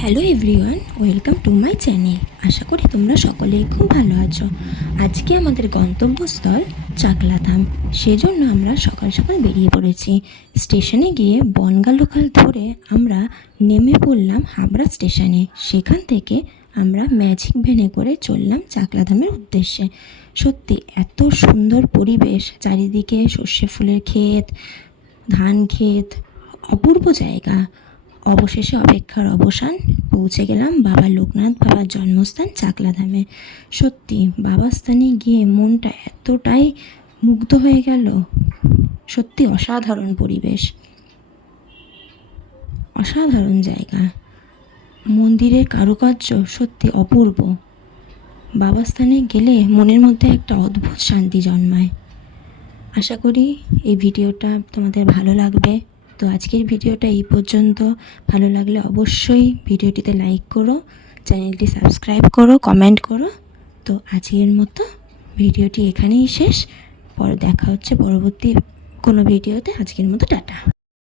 Hello everyone, welcome to my channel. আশা করি তোমরা সকলেই খুব ভালো আছো। আজকে আমাদের গন্তব্যস্থল চাকলাধাম। সেজন্য আমরা সকাল সকাল বেরিয়ে পড়েছি। স্টেশনে গিয়ে বনগা লোকাল ধরে আমরা নেমে পড়লাম হাবড়া স্টেশনে। সেখান থেকে আমরা ম্যাজিক ভ্যানে করে চললাম চাকলাধামের উদ্দেশ্যে। সত্যি এত সুন্দর পরিবেশ, চারিদিকে সর্ষে ফুলের ক্ষেত, ধান ক্ষেত, অপূর্ব জায়গা। অবশেষে অপেক্ষার অবসান, পৌঁছে গেলাম বাবা লোকনাথ বাবার জন্মস্থান চাকলাধামে। সত্যি বাবার স্থানে গিয়ে মনটা এতটাই মুগ্ধ হয়ে গেল। সত্যি অসাধারণ পরিবেশ। অসাধারণ জায়গা। মন্দিরের কারুকার্য সত্যি অপূর্ব। বাবার স্থানে গেলে মনের মধ্যে একটা অদ্ভুত শান্তি জন্মায়। আশা করি এই ভিডিওটা তোমাদের ভালো লাগবে। তো আজকের ভিডিওটা এই পর্যন্ত। ভালো লাগলে অবশ্যই ভিডিওটিতে লাইক করো চ্যানেলটি সাবস্ক্রাইব করো কমেন্ট করো। তো আজকের মতো ভিডিওটি এখানেই শেষ। পর দেখা হচ্ছে পরবর্তী কোনো ভিডিওতে। আজকের মতো টাটা।